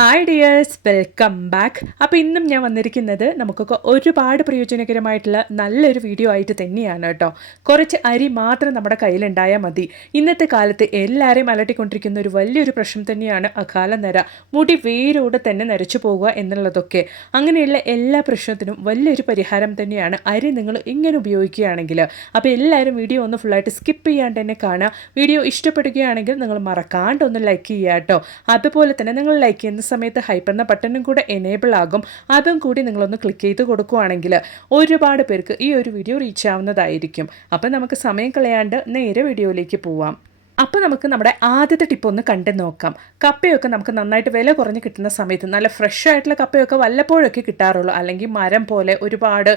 Hi dears, welcome back. അപ്പോൾ ഇന്നും ഞാൻ വന്നിരിക്കുന്നത് നമുക്കൊക്കെ ഒരുപാട് പ്രയോജനകരമായിട്ടുള്ള നല്ലൊരു വീഡിയോ ആയിട്ട് തന്നെയാണ് കേട്ടോ. കുറച്ച് അരി മാത്രം നമ്മുടെ കയ്യിലുണ്ടായാൽ മതി. ഇന്നത്തെ കാലത്ത് എല്ലാവരെയും അലട്ടിക്കൊണ്ടിരിക്കുന്ന ഒരു വലിയൊരു പ്രശ്നം തന്നെയാണ് അകാല നര. മുടി വേരോടെ തന്നെ നരച്ചു പോകുക എന്നുള്ളതൊക്കെ. അങ്ങനെയുള്ള എല്ലാ പ്രശ്നത്തിനും വലിയൊരു പരിഹാരം തന്നെയാണ് അരി നിങ്ങൾ ഇങ്ങനെ ഉപയോഗിക്കുകയാണെങ്കിൽ. അപ്പോൾ എല്ലാവരും വീഡിയോ ഒന്ന് ഫുള്ളായിട്ട് സ്കിപ്പ് ചെയ്യാണ്ട് തന്നെ കാണുക. വീഡിയോ ഇഷ്ടപ്പെടുകയാണെങ്കിൽ നിങ്ങൾ മറക്കാണ്ട് ഒന്ന് ലൈക്ക് ചെയ്യുക കേട്ടോ. അതുപോലെ തന്നെ നിങ്ങൾ ലൈക്ക് ചെയ്യുന്ന സമയത്ത് ഹൈപ്പ് എന്ന ബട്ടണും കൂടെ എനേബിൾ ആകും. അതും കൂടി നിങ്ങളൊന്ന് ക്ലിക്ക് ചെയ്ത് കൊടുക്കുകയാണെങ്കിൽ ഒരുപാട് പേർക്ക് ഈ ഒരു വീഡിയോ റീച്ച് ആവുന്നതായിരിക്കും. അപ്പം നമുക്ക് സമയം കളയാണ്ട് നേരെ വീഡിയോയിലേക്ക് പോവാം. അപ്പോൾ നമുക്ക് നമ്മുടെ ആദ്യത്തെ ടിപ്പ് ഒന്ന് കണ്ടു നോക്കാം. കപ്പയൊക്കെ നമുക്ക് നന്നായിട്ട് വില കുറഞ്ഞ് കിട്ടുന്ന സമയത്ത് നല്ല ഫ്രഷ് ആയിട്ടുള്ള കപ്പയൊക്കെ വല്ലപ്പോഴൊക്കെ കിട്ടാറുള്ളൂ. അല്ലെങ്കിൽ മരം പോലെ ഒരുപാട്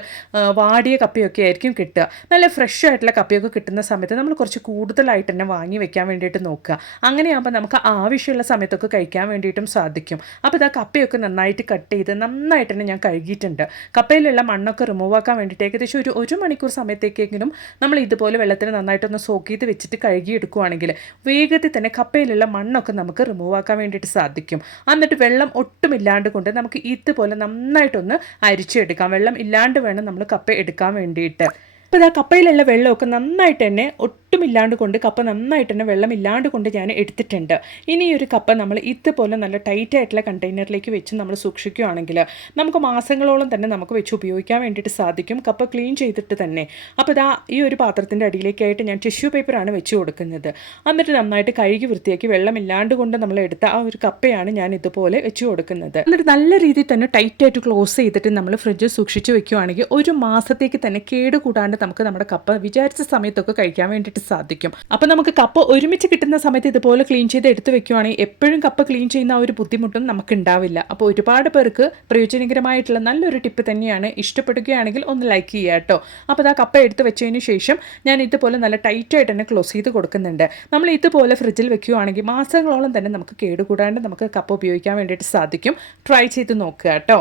വാടിയ കപ്പയൊക്കെ ആയിരിക്കും കിട്ടുക. നല്ല ഫ്രഷ് ആയിട്ടുള്ള കപ്പയൊക്കെ കിട്ടുന്ന സമയത്ത് നമ്മൾ കുറച്ച് കൂടുതലായിട്ട് തന്നെ വാങ്ങി വെക്കാൻ വേണ്ടിയിട്ട് നോക്കുക. അങ്ങനെയാകുമ്പോൾ നമുക്ക് ആവശ്യമുള്ള സമയത്തൊക്കെ കഴിക്കാൻ വേണ്ടിയിട്ടും സാധിക്കും. അപ്പോൾ ഇതാ കപ്പയൊക്കെ നന്നായിട്ട് കട്ട് ചെയ്ത് നന്നായിട്ട് തന്നെ ഞാൻ കഴുകിയിട്ടുണ്ട്. കപ്പയിലുള്ള മണ്ണൊക്കെ റിമൂവ് ആക്കാൻ വേണ്ടിയിട്ട് ഏകദേശം ഒരു മണിക്കൂർ സമയത്തേക്കെങ്കിലും നമ്മൾ ഇതുപോലെ വെള്ളത്തിൽ നന്നായിട്ടൊന്ന് സോക്ക് ചെയ്ത് വെച്ചിട്ട് കഴുകിയെടുക്കുകയാണെങ്കിൽ വേഗത്തിൽ തന്നെ കപ്പയിലുള്ള മണ്ണൊക്കെ നമുക്ക് റിമൂവ് ആക്കാൻ വേണ്ടിയിട്ട് സാധിക്കും. എന്നിട്ട് വെള്ളം ഒട്ടുമില്ലാണ്ട് കൊണ്ട് നമുക്ക് ഇതുപോലെ നന്നായിട്ടൊന്ന് അരിച്ചെടുക്കാം. വെള്ളം ഇല്ലാണ്ട് വേണം നമ്മൾ കപ്പ എടുക്കാൻ വേണ്ടിയിട്ട്. അപ്പോൾ ആ കപ്പയിലുള്ള വെള്ളമൊക്കെ നന്നായിട്ട് തന്നെ ഒട്ടുമില്ലാണ്ട് കൊണ്ട് കപ്പ നന്നായിട്ട് തന്നെ വെള്ളമില്ലാണ്ട് കൊണ്ട് ഞാൻ എടുത്തിട്ടുണ്ട്. ഇനി ഒരു കപ്പ നമ്മൾ ഇതുപോലെ നല്ല ടൈറ്റ് ആയിട്ടുള്ള കണ്ടെയ്നറിലേക്ക് വെച്ച് നമ്മൾ സൂക്ഷിക്കുകയാണെങ്കിൽ നമുക്ക് മാസങ്ങളോളം തന്നെ നമുക്ക് വെച്ച് ഉപയോഗിക്കാൻ വേണ്ടിയിട്ട് സാധിക്കും, കപ്പ ക്ലീൻ ചെയ്തിട്ട് തന്നെ. അപ്പോൾ ഇതാ ഈ ഒരു പാത്രത്തിൻ്റെ അടിയിലേക്കായിട്ട് ഞാൻ ടിഷ്യൂ പേപ്പറാണ് വെച്ച് കൊടുക്കുന്നത്. എന്നിട്ട് നന്നായിട്ട് കഴുകി വൃത്തിയാക്കി വെള്ളമില്ലാണ്ട് കൊണ്ട് നമ്മൾ എടുത്ത ആ ഒരു കപ്പയാണ് ഞാൻ ഇതുപോലെ വെച്ച് കൊടുക്കുന്നത്. എന്നിട്ട് നല്ല രീതിയിൽ തന്നെ ടൈറ്റായിട്ട് ക്ലോസ് ചെയ്തിട്ട് നമ്മൾ ഫ്രിഡ്ജിൽ സൂക്ഷിച്ച് വെക്കുകയാണെങ്കിൽ ഒരു മാസത്തേക്ക് തന്നെ കേടുകൂടാണ്ട് നമുക്ക് നമ്മുടെ കപ്പ വിചാരിച്ച സമയത്തൊക്കെ കഴിക്കാൻ വേണ്ടിയിട്ട് സാധിക്കും. അപ്പോൾ നമുക്ക് കപ്പ ഒരുമിച്ച് കിട്ടുന്ന സമയത്ത് ഇതുപോലെ ക്ലീൻ ചെയ്ത് എടുത്ത് വെക്കുകയാണെങ്കിൽ എപ്പോഴും കപ്പ ക്ലീൻ ചെയ്യുന്ന ആ ഒരു ബുദ്ധിമുട്ടും നമുക്ക് ഉണ്ടാവില്ല. അപ്പോൾ ഒരുപാട് പേർക്ക് പ്രയോജനകരമായിട്ടുള്ള നല്ലൊരു ടിപ്പ് തന്നെയാണ്. ഇഷ്ടപ്പെടുകയാണെങ്കിൽ ഒന്ന് ലൈക്ക് ചെയ്യുക കേട്ടോ. അപ്പോൾ ആ കപ്പ എടുത്ത് വെച്ചതിന് ശേഷം ഞാൻ ഇതുപോലെ നല്ല ടൈറ്റായിട്ട് തന്നെ ക്ലോസ് ചെയ്ത് കൊടുക്കുന്നുണ്ട്. നമ്മൾ ഇതുപോലെ ഫ്രിഡ്ജിൽ വെക്കുകയാണെങ്കിൽ മാസങ്ങളോളം തന്നെ നമുക്ക് കേടുകൂടാണ്ട് നമുക്ക് കപ്പ ഉപയോഗിക്കാൻ വേണ്ടിയിട്ട് സാധിക്കും. ട്രൈ ചെയ്ത് നോക്കുക കേട്ടോ.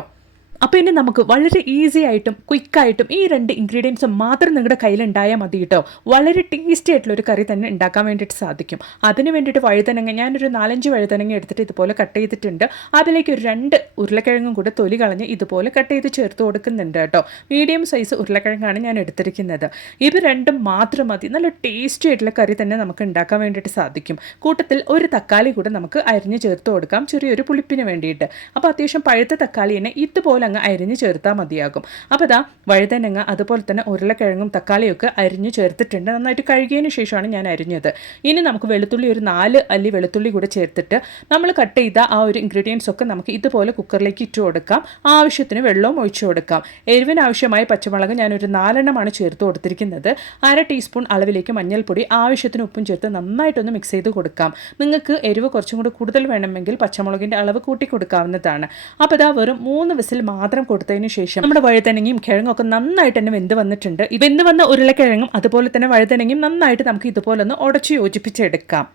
അപ്പോൾ ഇനി നമുക്ക് വളരെ ഈസി ആയിട്ടും ക്വിക്കായിട്ടും ഈ രണ്ട് ഇൻഗ്രീഡിയൻസ് മാത്രം നിങ്ങളുടെ കയ്യിലുണ്ടായാൽ മതി കേട്ടോ. വളരെ ടേസ്റ്റി ആയിട്ടുള്ളൊരു കറി തന്നെ ഉണ്ടാക്കാൻ വേണ്ടിയിട്ട് സാധിക്കും. അതിന് വേണ്ടിയിട്ട് വഴുതനങ്ങ ഞാനൊരു 4-5 വഴുതനങ്ങ എടുത്തിട്ട് ഇതുപോലെ കട്ട് ചെയ്തിട്ടുണ്ട്. അതിലേക്ക് ഒരു 2 ഉരുളക്കിഴങ്ങും കൂടെ തൊലി കളഞ്ഞ് ഇതുപോലെ കട്ട് ചെയ്ത് ചേർത്ത് കൊടുക്കുന്നുണ്ട് കേട്ടോ. മീഡിയം സൈസ് ഉരുളക്കിഴങ്ങാണ് ഞാൻ എടുത്തിരിക്കുന്നത്. ഇത് രണ്ടും മാത്രം മതി, നല്ല ടേസ്റ്റി ആയിട്ടുള്ള കറി തന്നെ നമുക്ക് ഉണ്ടാക്കാൻ വേണ്ടിയിട്ട് സാധിക്കും. കൂട്ടത്തിൽ ഒരു തക്കാളി കൂടെ നമുക്ക് അരിഞ്ഞ് ചേർത്ത് കൊടുക്കാം, ചെറിയൊരു പുളിപ്പിന് വേണ്ടിയിട്ട്. അപ്പോൾ അത്യാവശ്യം പഴുത്ത തക്കാളി തന്നെ ഇതുപോലെ അരിഞ്ഞ് ചേർത്താൽ മതിയാകും. അപ്പോൾ ഇതാ വഴുതനങ്ങ അതുപോലെ തന്നെ ഉരുളക്കിഴങ്ങും തക്കാളിയൊക്കെ അരിഞ്ഞ് ചേർത്തിട്ടുണ്ട്. നന്നായിട്ട് കഴുകിയതിന് ശേഷമാണ് ഞാൻ അരിഞ്ഞത്. ഇനി നമുക്ക് വെളുത്തുള്ളി ഒരു 4 അല്ലി വെളുത്തുള്ളി കൂടെ ചേർത്തിട്ട് നമ്മൾ കട്ട് ചെയ്ത ആ ഒരു ഇൻഗ്രീഡിയൻസ് ഒക്കെ നമുക്ക് ഇതുപോലെ കുക്കറിലേക്ക് ഇട്ട് കൊടുക്കാം. ആവശ്യത്തിന് വെള്ളവും ഒഴിച്ചു കൊടുക്കാം. എരിവിന് ആവശ്യമായ പച്ചമുളക് ഞാനൊരു 4 ചേർത്ത് കൊടുത്തിരിക്കുന്നത്. 1/2 ടീസ്പൂൺ അളവിലേക്ക് മഞ്ഞൾപ്പൊടി, ആവശ്യത്തിന് ഉപ്പും ചേർത്ത് നന്നായിട്ടൊന്ന് മിക്സ് ചെയ്ത് കൊടുക്കാം. നിങ്ങൾക്ക് എരിവ് കുറച്ചും കൂടി കൂടുതൽ വേണമെങ്കിൽ പച്ചമുളകിൻ്റെ അളവ് കൂട്ടി കൊടുക്കാവുന്നതാണ്. അപ്പോൾ ഇതാ വെറും 3 വിസിൽ മാത്രം കൊടുത്തതിന് ശേഷം നമ്മുടെ വഴുതനങ്ങയും കിഴങ്ങൊക്കെ നന്നായിട്ട് തന്നെ വെന്ത് വന്നിട്ടുണ്ട്. വെന്ത് വന്ന ഉരുളക്കിഴങ്ങും അതുപോലെ തന്നെ വഴുതനങ്ങയും നന്നായിട്ട് നമുക്ക് ഇതുപോലെ ഒന്ന് ഉടച്ചു യോജിപ്പിച്ചെടുക്കാം.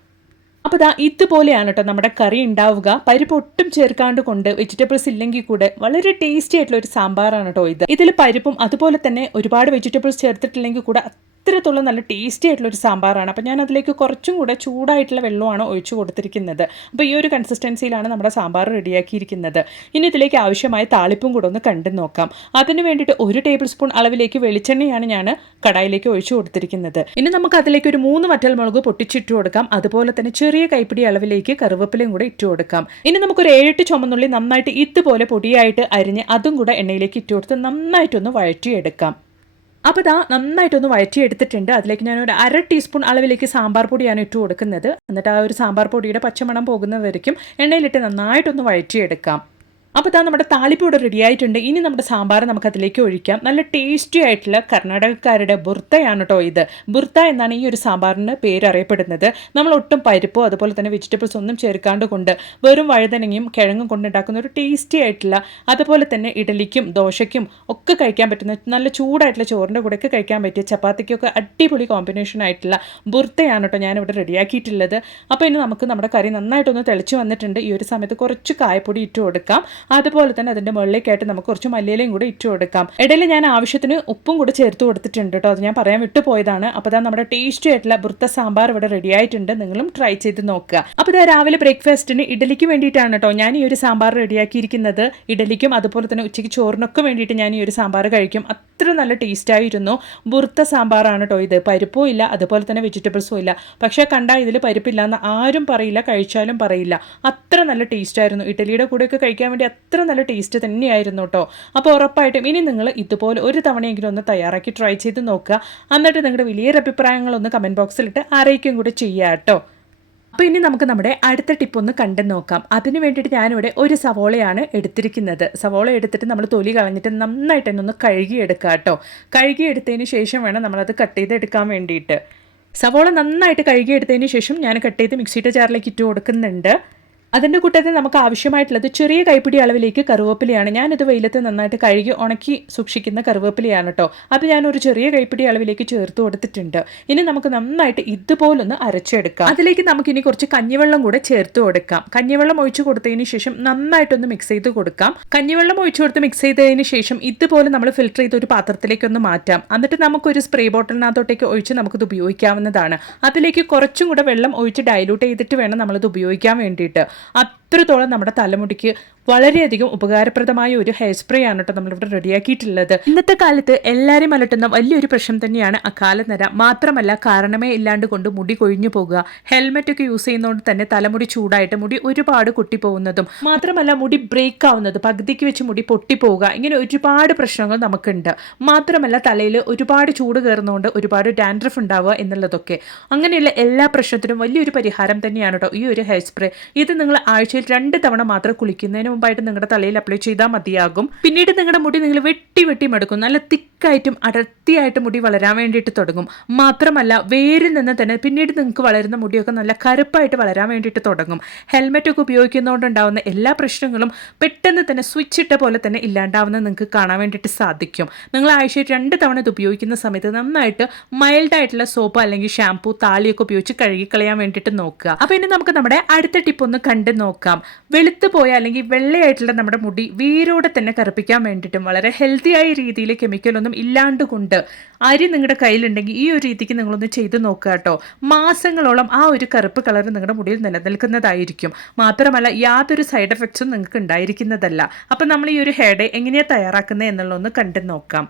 അപ്പോൾ ഇതുപോലെയാണ് കേട്ടോ നമ്മുടെ കറി ഉണ്ടാവുക. പരിപ്പ് ഒട്ടും ചേർക്കാണ്ട് കൊണ്ട് വെജിറ്റബിൾസ് ഇല്ലെങ്കിൽ കൂടെ വളരെ ടേസ്റ്റി ആയിട്ടുള്ള ഒരു സാമ്പാറാണ് കേട്ടോ ഇത്. ഇതിൽ പരിപ്പും അതുപോലെ തന്നെ ഒരുപാട് വെജിറ്റബിൾസ് ചേർത്തിട്ടില്ലെങ്കിൽ കൂടെ അത്രത്തോളം നല്ല ടേസ്റ്റി ആയിട്ടുള്ളൊരു സാമ്പാറാണ്. അപ്പോൾ ഞാൻ അതിലേക്ക് കുറച്ചും കൂടെ ചൂടായിട്ടുള്ള വെള്ളമാണ് ഒഴിച്ചു കൊടുത്തിരിക്കുന്നത്. അപ്പോൾ ഈ ഒരു കൺസിസ്റ്റൻസിയിലാണ് നമ്മുടെ സാമ്പാർ റെഡിയാക്കിയിരിക്കുന്നത്. ഇനി ഇതിലേക്ക് ആവശ്യമായ താളിപ്പും കൂടെ ഒന്ന് കണ്ടു നോക്കാം. അതിന് വേണ്ടിയിട്ട് 1 ടേബിൾ സ്പൂൺ അളവിലേക്ക് വെളിച്ചെണ്ണയാണ് ഞാൻ കടായിലേക്ക് ഒഴിച്ചു കൊടുത്തിരിക്കുന്നത്. ഇനി നമുക്ക് അതിലേക്ക് ഒരു 3 വറ്റൽമുളക് പൊട്ടിച്ചിട്ട് കൊടുക്കാം. അതുപോലെ തന്നെ ചെറിയ കൈപ്പിടി അളവിലേക്ക് കറിവേപ്പിലയും കൂടെ ഇട്ട് കൊടുക്കാം. ഇനി നമുക്കൊരു 7-8 ചുമന്നുള്ളി നന്നായിട്ട് ഇതുപോലെ പൊടിയായിട്ട് അരിഞ്ഞ് അതും കൂടെ എണ്ണയിലേക്ക് ഇട്ട് കൊടുത്ത് നന്നായിട്ടൊന്ന് വഴറ്റിയെടുക്കാം. അപ്പോൾ നന്നായിട്ടൊന്ന് വഴറ്റിയെടുത്തിട്ടുണ്ട്. അതിലേക്ക് ഞാനൊരു 1/2 ടീസ്പൂൺ അളവിലേക്ക് സാമ്പാർ പൊടിയാണ് ഇട്ട് കൊടുക്കുന്നത്. എന്നിട്ട് ആ ഒരു സാമ്പാർ പൊടിയുടെ പച്ചമണം പോകുന്നവരേക്കും എണ്ണയിലിട്ട് നന്നായിട്ടൊന്ന് വഴറ്റിയെടുക്കാം. അപ്പോൾ നമ്മുടെ താളിപ്പ് ഇവിടെ റെഡി ആയിട്ടുണ്ട്. ഇനി നമ്മുടെ സാമ്പാർ നമുക്ക് അതിലേക്ക് ഒഴിക്കാം. നല്ല ടേസ്റ്റി ആയിട്ടുള്ള കർണാടകക്കാരുടെ ബുർത്തയാണ് കേട്ടോ ഇത്. ബുർത്ത എന്നാണ് ഈ ഒരു സാമ്പാറിന് പേര് അറിയപ്പെടുന്നത്. നമ്മൾ ഒട്ടും പരിപ്പോ അതുപോലെ തന്നെ വെജിറ്റബിൾസ് ഒന്നും ചേർക്കാണ്ട് കൊണ്ട് വെറും വഴുതനങ്ങയും കിഴങ്ങും കൊണ്ടുണ്ടാക്കുന്ന ഒരു ടേസ്റ്റി ആയിട്ടുള്ള, അതുപോലെ തന്നെ ഇഡലിക്കും ദോശയ്ക്കും ഒക്കെ കഴിക്കാൻ പറ്റുന്ന, നല്ല ചൂടായിട്ടുള്ള ചോറിൻ്റെ കൂടെയൊക്കെ കഴിക്കാൻ പറ്റിയ, ചപ്പാത്തിക്കൊക്കെ അടിപൊളി കോമ്പിനേഷൻ ആയിട്ടുള്ള ബുർത്തയാണ് കേട്ടോ ഞാനിവിടെ റെഡിയാക്കിയിട്ടുള്ളത്. അപ്പോൾ ഇനി നമുക്ക് നമ്മുടെ കറി നന്നായിട്ടൊന്ന് തിളച്ച് വന്നിട്ടുണ്ട്. ഈ ഒരു സമയത്ത് കുറച്ച് കായപ്പൊടി ഇട്ട് കൊടുക്കാം. അതുപോലെ തന്നെ അതിൻ്റെ മുകളിലേക്കായിട്ട് നമുക്ക് കുറച്ച് മല്ലിയിലയും കൂടി ഇട്ട് കൊടുക്കാം. ഇടയിൽ ഞാൻ ആവശ്യത്തിന് ഉപ്പും കൂടി ചേർത്ത് കൊടുത്തിട്ടുണ്ട് കേട്ടോ, അത് ഞാൻ പറയാൻ വിട്ടുപോയതാണ്. അപ്പോൾ ഇതാ നമ്മുടെ ടേസ്റ്റി ആയിട്ടുള്ള ബുർത്ത സാമ്പാർ ഇവിടെ റെഡി ആയിട്ടുണ്ട്. നിങ്ങളും ട്രൈ ചെയ്ത് നോക്കുക. അപ്പോൾ ഇതാ രാവിലെ ബ്രേക്ക്ഫാസ്റ്റിന് ഇഡലിക്ക് വേണ്ടിയിട്ടാണ് കേട്ടോ ഞാൻ ഈ ഒരു സാമ്പാർ റെഡിയാക്കിയിരിക്കുന്നത്. ഇഡലിക്കും അതുപോലെ തന്നെ ഉച്ചയ്ക്ക് ചോറിനൊക്കെ വേണ്ടിയിട്ട് ഞാൻ ഈ ഒരു സാമ്പാർ കഴിക്കും. അത്ര നല്ല ടേസ്റ്റ് ആയിരുന്നു. ബുർത്ത സാമ്പാറാണ് കേട്ടോ ഇത്. പരിപ്പും ഇല്ല, അതുപോലെ തന്നെ വെജിറ്റബിൾസും ഇല്ല. പക്ഷേ കണ്ടാൽ ഇതിൽ പരിപ്പില്ല എന്ന് ആരും പറയില്ല, കഴിച്ചാലും പറയില്ല. അത്ര നല്ല ടേസ്റ്റ് ആയിരുന്നു. ഇഡലിയുടെ കൂടെയൊക്കെ കഴിക്കാൻ വേണ്ടി അത്ര നല്ല ടേസ്റ്റ് തന്നെയായിരുന്നു കേട്ടോ. അപ്പോൾ ഉറപ്പായിട്ടും ഇനി നിങ്ങൾ ഇതുപോലെ ഒരു തവണയെങ്കിലും ഒന്ന് തയ്യാറാക്കി ട്രൈ ചെയ്ത് നോക്കുക. എന്നിട്ട് നിങ്ങളുടെ വലിയൊരു അഭിപ്രായങ്ങളൊന്ന് കമൻറ്റ് ബോക്സിലിട്ട് അറിയിക്കുകയും കൂടി ചെയ്യുക കേട്ടോ. അപ്പോൾ ഇനി നമുക്ക് നമ്മുടെ അടുത്ത ടിപ്പ് ഒന്ന് കണ്ടു നോക്കാം. അതിന് വേണ്ടിയിട്ട് ഞാനിവിടെ ഒരു സവോളയാണ് എടുത്തിരിക്കുന്നത്. സവോള എടുത്തിട്ട് നമ്മൾ തൊലി കളഞ്ഞിട്ട് നന്നായിട്ട് തന്നെ ഒന്ന് കഴുകിയെടുക്കുക കേട്ടോ. കഴുകിയെടുത്തതിന് ശേഷം വേണം നമ്മളത് കട്ട് ചെയ്തെടുക്കാൻ വേണ്ടിയിട്ട്. സവോള നന്നായിട്ട് കഴുകിയെടുത്തതിന് ശേഷം ഞാൻ കട്ട് ചെയ്ത് മിക്സിയുടെ ജാറിലേക്ക് ഇട്ട് കൊടുക്കുന്നുണ്ട്. അതിൻ്റെ കൂട്ടത്തിൽ നമുക്ക് ആവശ്യമായിട്ടുള്ളത് ചെറിയ കൈപ്പിടി അളവിലേക്ക് കറുവേപ്പിലയാണ്. ഞാനിത് വെയിലത്ത് നന്നായിട്ട് കഴുകി ഉണക്കി സൂക്ഷിക്കുന്ന കറുവേപ്പിലയാണ് കേട്ടോ. അത് ഞാനൊരു ചെറിയ കൈപ്പിടി അളവിലേക്ക് ചേർത്ത് കൊടുത്തിട്ടുണ്ട്. ഇനി നമുക്ക് നന്നായിട്ട് ഇതുപോലൊന്ന് അരച്ചെടുക്കാം. അതിലേക്ക് നമുക്കിനി കുറച്ച് കഞ്ഞിവെള്ളം കൂടെ ചേർത്ത് കൊടുക്കാം. കഞ്ഞിവെള്ളം ഒഴിച്ചു കൊടുത്തതിന് ശേഷം നന്നായിട്ടൊന്ന് മിക്സ് ചെയ്ത് കൊടുക്കാം. കഞ്ഞിവെള്ളം ഒഴിച്ചു കൊടുത്ത് മിക്സ് ചെയ്തതിന് ശേഷം ഇതുപോലെ നമ്മൾ ഫിൽറ്റർ ചെയ്ത് ഒരു പാത്രത്തിലേക്കൊന്ന് മാറ്റാം. എന്നിട്ട് നമുക്കൊരു സ്പ്രേ ബോട്ടിലിനകത്തോട്ടേക്ക് ഒഴിച്ച് നമുക്കിത് ഉപയോഗിക്കാവുന്നതാണ്. അതിലേക്ക് കുറച്ചും കൂടെ വെള്ളം ഒഴിച്ച് ഡൈലൂട്ട് ചെയ്തിട്ട് വേണം നമ്മളിത് ഉപയോഗിക്കാൻ വേണ്ടിയിട്ട്. അത്രത്തോളം നമ്മുടെ തലമുടിക്ക് വളരെയധികം ഉപകാരപ്രദമായ ഒരു ഹെയർ സ്പ്രേ ആണ് കേട്ടോ നമ്മളിവിടെ റെഡിയാക്കിയിട്ടുള്ളത്. ഇന്നത്തെ കാലത്ത് എല്ലാവരും അലട്ടുന്ന വലിയൊരു പ്രശ്നം തന്നെയാണ് അകാലനര. മാത്രമല്ല കാരണമേ ഇല്ലാണ്ട് കൊണ്ട് മുടി കൊഴിഞ്ഞു പോകുക. ഹെൽമെറ്റ് ഒക്കെ യൂസ് ചെയ്യുന്നതുകൊണ്ട് തന്നെ തലമുടി ചൂടായിട്ട് മുടി ഒരുപാട് പൊട്ടിപ്പോകുന്നതും മാത്രമല്ല മുടി ബ്രേക്ക് ആവുന്നത്, പകുതിക്ക് വെച്ച് മുടി പൊട്ടിപ്പോവുക, ഇങ്ങനെ ഒരുപാട് പ്രശ്നങ്ങൾ നമുക്കുണ്ട്. മാത്രമല്ല തലയിൽ ഒരുപാട് ചൂട് കയറുന്നതുകൊണ്ട് ഒരുപാട് ഡാൻഡ്രഫ് ഉണ്ടാവുക എന്നുള്ളതൊക്കെ. അങ്ങനെയുള്ള എല്ലാ പ്രശ്നത്തിനും വലിയൊരു പരിഹാരം തന്നെയാണ് കേട്ടോ ഈ ഒരു ഹെയർ സ്പ്രേ. ഇത് നിങ്ങൾ ആഴ്ചയിൽ 2 തവണ മാത്രം കുളിക്കുന്നതിന് മുമ്പായിട്ട് നിങ്ങളുടെ തലയിൽ അപ്ലൈ ചെയ്താൽ മതിയാകും. പിന്നീട് നിങ്ങളുടെ മുടി നിങ്ങൾ വെട്ടി മടുക്കും. നല്ല തിക്കായിട്ടും അടർത്തിയായിട്ട് മുടി വളരാൻ വേണ്ടിയിട്ട് തുടങ്ങും. മാത്രമല്ല വേരിൽ നിന്ന് തന്നെ പിന്നീട് നിങ്ങൾക്ക് വളരുന്ന മുടിയൊക്കെ നല്ല കറുപ്പായിട്ട് വളരാൻ വേണ്ടിയിട്ട് തുടങ്ങും. ഹെൽമെറ്റ് ഒക്കെ ഉപയോഗിക്കുന്നതുകൊണ്ടുണ്ടാവുന്ന എല്ലാ പ്രശ്നങ്ങളും പെട്ടെന്ന് തന്നെ സ്വിച്ച് ഇട്ട പോലെ തന്നെ ഇല്ലാണ്ടാവുന്നത് നിങ്ങൾക്ക് കാണാൻ വേണ്ടിയിട്ട് സാധിക്കും. നിങ്ങൾ ആഴ്ചയിൽ 2 തവണ ഇത് ഉപയോഗിക്കുന്ന സമയത്ത് നന്നായിട്ട് മൈൽഡായിട്ടുള്ള സോപ്പ് അല്ലെങ്കിൽ ഷാമ്പൂ താളിയൊക്കെ ഉപയോഗിച്ച് കഴുകിക്കളയാൻ വേണ്ടിയിട്ട് നോക്കുക. അപ്പോൾ ഇനി നമുക്ക് നമ്മുടെ അടുത്ത ടിപ്പ് ഒന്ന് കണ്ടു നോക്കാം. വെളുത്തു പോയ അല്ലെങ്കിൽ വെള്ളയായിട്ടുള്ള നമ്മുടെ മുടി വേരോടെ തന്നെ കറുപ്പിക്കാൻ വേണ്ടിയിട്ടും വളരെ ഹെൽത്തിയായ രീതിയിൽ കെമിക്കലൊന്നും ഇല്ലാണ്ടുകൊണ്ട് അരി നിങ്ങളുടെ കയ്യിലുണ്ടെങ്കിൽ ഈ ഒരു രീതിക്ക് നിങ്ങളൊന്ന് ചെയ്ത് നോക്കുക കേട്ടോ. മാസങ്ങളോളം ആ ഒരു കറുപ്പ് കളർ നിങ്ങളുടെ മുടിയിൽ നിലനിൽക്കുന്നതായിരിക്കും. മാത്രമല്ല യാതൊരു സൈഡ് എഫക്ട്സും നിങ്ങൾക്ക് ഉണ്ടായിരിക്കുന്നതല്ല. അപ്പം നമ്മൾ ഈ ഒരു ഹെയർ ഡേ എങ്ങനെയാണ് തയ്യാറാക്കുന്നത് എന്നുള്ളതൊന്ന് കണ്ടു നോക്കാം.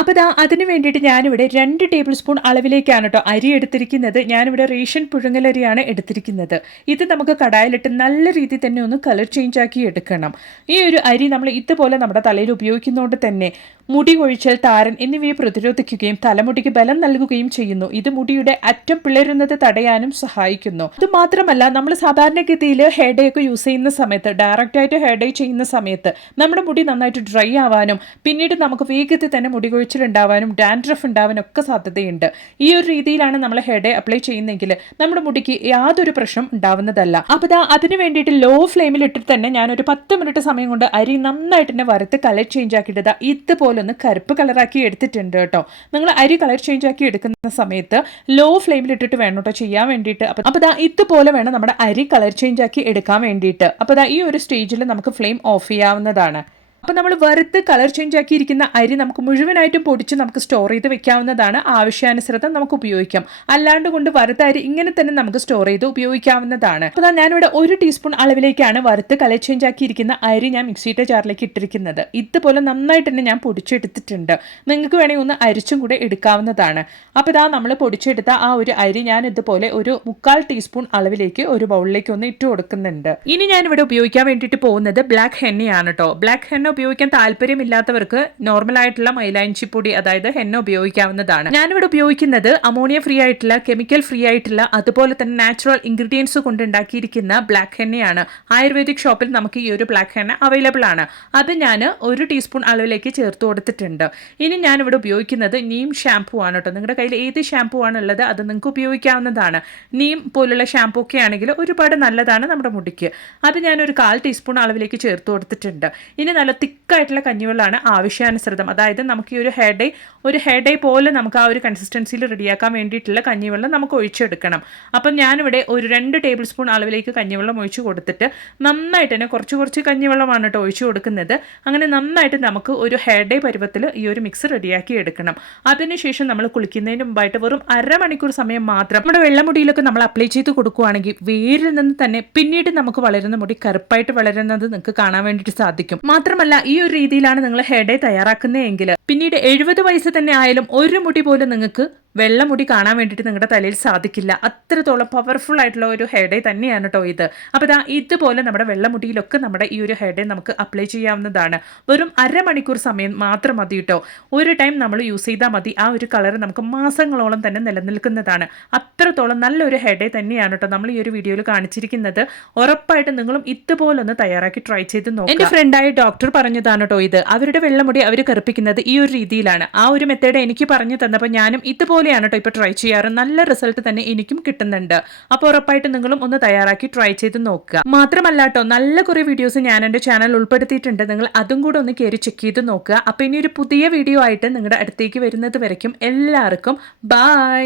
അപ്പോൾ അതിന് വേണ്ടിയിട്ട് ഞാനിവിടെ 2 ടേബിൾ സ്പൂൺ അളവിലേക്കാണ് കേട്ടോ അരി എടുത്തിരിക്കുന്നത്. ഞാനിവിടെ റേഷൻ പുഴുങ്ങലരിയാണ് എടുത്തിരിക്കുന്നത്. ഇത് നമുക്ക് കടായിലിട്ട് നല്ല രീതിയിൽ തന്നെ ഒന്ന് കളർ ചേഞ്ച് ആക്കി എടുക്കണം. ഈ ഒരു അരി നമ്മൾ ഇതുപോലെ നമ്മുടെ തലയിൽ ഉപയോഗിക്കുന്നതുകൊണ്ട് തന്നെ മുടി കൊഴിച്ചൽ, താരൻ എന്നിവയെ പ്രതിരോധിക്കുകയും തലമുടിക്ക് ബലം നൽകുകയും ചെയ്യുന്നു. ഇത് മുടിയുടെ അറ്റം പിളരുന്നത് തടയാനും സഹായിക്കുന്നു. ഇത് മാത്രമല്ല നമ്മൾ സാധാരണഗതിയിൽ ഹെയർ ഡേ ഒക്കെ യൂസ് ചെയ്യുന്ന സമയത്ത്, ഡയറക്റ്റായിട്ട് ഹെയർ ഡേ ചെയ്യുന്ന സമയത്ത് നമ്മുടെ മുടി നന്നായിട്ട് ഡ്രൈ ആവാനും പിന്നീട് നമുക്ക് വേഗത്തിൽ തന്നെ മുടി കൊഴിച്ചിലുണ്ടാവാനും ഡാൻഡ്രഫ് ഉണ്ടാവാനും ഒക്കെ സാധ്യതയുണ്ട്. ഈ ഒരു രീതിയിലാണ് നമ്മൾ ഹെയർ ഡേ അപ്ലൈ ചെയ്യുന്നതെങ്കിൽ നമ്മുടെ മുടിക്ക് യാതൊരു പ്രശ്നം ഉണ്ടാവുന്നതല്ല. അപ്പോൾ അതിന് വേണ്ടിയിട്ട് ലോ ഫ്ലെയിമിൽ ഇട്ടിട്ട് തന്നെ ഞാനൊരു 10 മിനിറ്റ് സമയം കൊണ്ട് അരി നന്നായിട്ട് തന്നെ വറുത്ത് കളർ ചേഞ്ച് ആക്കിയിട്ട് ഇതുപോലെ ഒന്ന് കറുപ്പ് കളറാക്കി എടുത്തിട്ടുണ്ട് കേട്ടോ. നിങ്ങൾ അരി കളർ ചേഞ്ച് ആക്കി എടുക്കുന്ന സമയത്ത് ലോ ഫ്ലെയിമിൽ ഇട്ടിട്ട് വേണം കേട്ടോ ചെയ്യാൻ വേണ്ടിയിട്ട്. അപ്പോൾ ഇതുപോലെ വേണം നമ്മുടെ അരി കളർ ചേഞ്ച് ആക്കി എടുക്കാൻ വേണ്ടിയിട്ട്. അപ്പോൾ ഈ ഒരു സ്റ്റേജിൽ നമുക്ക് ഫ്ലെയിം ഓഫ് ചെയ്യാവുന്നതാണ്. അപ്പോൾ നമ്മൾ വറുത്ത് കളർ ചേഞ്ച് ആക്കിയിരിക്കുന്ന അരി നമുക്ക് മുഴുവനായിട്ടും പൊടിച്ച് നമുക്ക് സ്റ്റോർ ചെയ്ത് വെക്കാവുന്നതാണ്. ആവശ്യാനുസൃതം നമുക്ക് ഉപയോഗിക്കാം. അല്ലാണ്ട് കൊണ്ട് വറുത്ത അരി ഇങ്ങനെ തന്നെ നമുക്ക് സ്റ്റോർ ചെയ്ത് ഉപയോഗിക്കാവുന്നതാണ്. അപ്പോൾ ഞാനിവിടെ 1 ടീസ്പൂൺ അളവിലേക്കാണ് വറുത്ത് കളർ ചേഞ്ച് ആക്കിയിരിക്കുന്ന അരി ഞാൻ മിക്സിയുടെ ജാറിലേക്ക് ഇട്ടിരിക്കുന്നത്. ഇതുപോലെ നന്നായിട്ട് തന്നെ ഞാൻ പൊടിച്ചെടുത്തിട്ടുണ്ട്. നിങ്ങൾക്ക് വേണമെങ്കിൽ ഒന്ന് അരിച്ചും കൂടെ എടുക്കാവുന്നതാണ്. അപ്പോൾ നമ്മൾ പൊടിച്ചെടുത്ത ആ ഒരു അരി ഞാൻ ഇതുപോലെ ഒരു 1/4 ടീസ്പൂൺ അളവിലേക്ക് ഒരു ബൗളിലേക്ക് ഒന്ന് ഇട്ട് കൊടുക്കുന്നുണ്ട്. ഇനി ഞാനിവിടെ ഉപയോഗിക്കാൻ വേണ്ടിയിട്ട് പോകുന്നത് ബ്ലാക്ക് ഹെന്നയാണ് കേട്ടോ. ബ്ലാക്ക് ഹെന്ന ഉപയോഗിക്കാൻ താല്പര്യമില്ലാത്തവർക്ക് നോർമൽ ആയിട്ടുള്ള മൈലാഞ്ചി പൊടി, അതായത് ഹെന്ന ഉപയോഗിക്കാവുന്നതാണ്. ഞാനിവിടെ ഉപയോഗിക്കുന്നത് അമോണിയ ഫ്രീ ആയിട്ടുള്ള, കെമിക്കൽ ഫ്രീ ആയിട്ടുള്ള, അതുപോലെ തന്നെ നാച്ചുറൽ ഇൻഗ്രീഡിയൻസ് കൊണ്ട് ഉണ്ടാക്കിയിരിക്കുന്ന ബ്ലാക്ക് ഹെന്നയാണ്. ആയുർവേദിക് ഷോപ്പിൽ നമുക്ക് ഈ ഒരു ബ്ലാക്ക് ഹെന്ന അവൈലബിൾ ആണ്. അത് ഞാൻ 1 ടീസ്പൂൺ അളവിലേക്ക് ചേർത്ത് കൊടുത്തിട്ടുണ്ട്. ഇനി ഞാനിവിടെ ഉപയോഗിക്കുന്നത് നീം ഷാംപൂ ആണ് കേട്ടോ. നിങ്ങളുടെ കയ്യിൽ ഏത് ഷാംപൂ ആണുള്ളത് അത് നിങ്ങൾക്ക് ഉപയോഗിക്കാവുന്നതാണ്. നീം പോലുള്ള ഷാംപൂ ഒക്കെ ആണെങ്കിൽ ഒരുപാട് നല്ലതാണ് നമ്മുടെ മുടിക്ക്. അത് ഞാനൊരു 1/4 ടീസ്പൂൺ അളവിലേക്ക് ചേർത്ത് കൊടുത്തിട്ടുണ്ട്. ഇനി നല്ല തിക്കായിട്ടുള്ള കഞ്ഞിവെള്ളമാണ് ആവശ്യാനുസൃതം. അതായത് നമുക്ക് ഈ ഒരു ഹെയർ ഡേ പോലെ നമുക്ക് ആ ഒരു കൺസിസ്റ്റൻസിയിൽ റെഡിയാക്കാൻ വേണ്ടിയിട്ടുള്ള കഞ്ഞിവെള്ളം നമുക്ക് ഒഴിച്ചെടുക്കണം. അപ്പം ഞാനിവിടെ ഒരു 2 ടേബിൾ സ്പൂൺ അളവിലേക്ക് കഞ്ഞിവെള്ളം ഒഴിച്ച് കൊടുത്തിട്ട് നന്നായിട്ട് തന്നെ കുറച്ച് കഞ്ഞിവെള്ളമാണ് കേട്ടോ ഒഴിച്ചു കൊടുക്കുന്നത്. അങ്ങനെ നന്നായിട്ട് നമുക്ക് ഒരു ഹെയർ ഡേ പരുവത്തിൽ ഈ ഒരു മിക്സ് റെഡിയാക്കി എടുക്കണം. അതിനുശേഷം നമ്മൾ കുളിക്കുന്നതിന് മുമ്പായിട്ട് വെറും അരമണിക്കൂർ സമയം മാത്രം നമ്മുടെ വെള്ളമുടിയിലൊക്കെ നമ്മൾ അപ്ലൈ ചെയ്ത് കൊടുക്കുകയാണെങ്കിൽ വേരിൽ നിന്ന് തന്നെ പിന്നീട് നമുക്ക് വളരുന്ന മുടി കറുപ്പായിട്ട് വളരുന്നത് നിങ്ങൾക്ക് കാണാൻ വേണ്ടിയിട്ട് സാധിക്കും. മാത്രമല്ല ഈ ഒരു രീതിയിലാണ് നിങ്ങൾ ഹെയർ ഡേ തയ്യാറാക്കുന്നതെങ്കിൽ പിന്നീട് 70 വയസ്സ് തന്നെ ആയാലും ഒരു മുടി പോലും നിങ്ങൾക്ക് വെള്ളമുടി കാണാൻ വേണ്ടിയിട്ട് നിങ്ങളുടെ തലയിൽ സാധിക്കില്ല. അത്രത്തോളം പവർഫുൾ ആയിട്ടുള്ള ഒരു ഹെയർ ഡേ തന്നെയാണ് കേട്ടോ ഇത്. അപ്പോൾ ഇതുപോലെ നമ്മുടെ വെള്ളമുടിയിലൊക്കെ നമ്മുടെ ഈ ഒരു ഹെയർ ഡേ നമുക്ക് അപ്ലൈ ചെയ്യാവുന്നതാണ്. വെറും അരമണിക്കൂർ സമയം മാത്രം മതി കേട്ടോ. ഒരു ടൈം നമ്മൾ യൂസ് ചെയ്താൽ മതി. ആ ഒരു കളർ നമുക്ക് മാസങ്ങളോളം തന്നെ നിലനിൽക്കുന്നതാണ്. അത്രത്തോളം നല്ലൊരു ഹെയർ ഡേ തന്നെയാണ് കേട്ടോ നമ്മൾ ഈ ഒരു വീഡിയോയിൽ കാണിച്ചിരിക്കുന്നത്. ഉറപ്പായിട്ടും നിങ്ങളും ഇതുപോലൊന്ന് തയ്യാറാക്കി ട്രൈ ചെയ്ത് നോക്കുക. എൻ്റെ ഫ്രണ്ടായ ഡോക്ടർ പറഞ്ഞതാണ് കേട്ടോ ഇത്. അവരുടെ വെള്ളമുടി അവർ കറുപ്പിക്കുന്നത് ഈ ഒരു രീതിയിലാണ്. ആ ഒരു മെത്തേഡ് എനിക്ക് പറഞ്ഞു തന്നപ്പോൾ ഞാനും ഇതുപോലെയാണ് കേട്ടോ ഇപ്പോൾ ട്രൈ ചെയ്യാറ്. നല്ല റിസൾട്ട് തന്നെ എനിക്കും കിട്ടുന്നുണ്ട്. അപ്പോൾ ഉറപ്പായിട്ട് നിങ്ങളും ഒന്ന് തയ്യാറാക്കി ട്രൈ ചെയ്ത് നോക്കുക. മാത്രമല്ല കേട്ടോ നല്ല കുറേ വീഡിയോസ് ഞാൻ എൻ്റെ ചാനൽ ഉൾപ്പെടുത്തിയിട്ടുണ്ട്. നിങ്ങൾ അതും കൂടെ ഒന്ന് കയറി ചെക്ക് ചെയ്ത് നോക്കുക. അപ്പോൾ ഇനി ഒരു പുതിയ വീഡിയോ ആയിട്ട് നിങ്ങളുടെ അടുത്തേക്ക് വരുന്നത് വരയ്ക്കും എല്ലാവർക്കും ബൈ.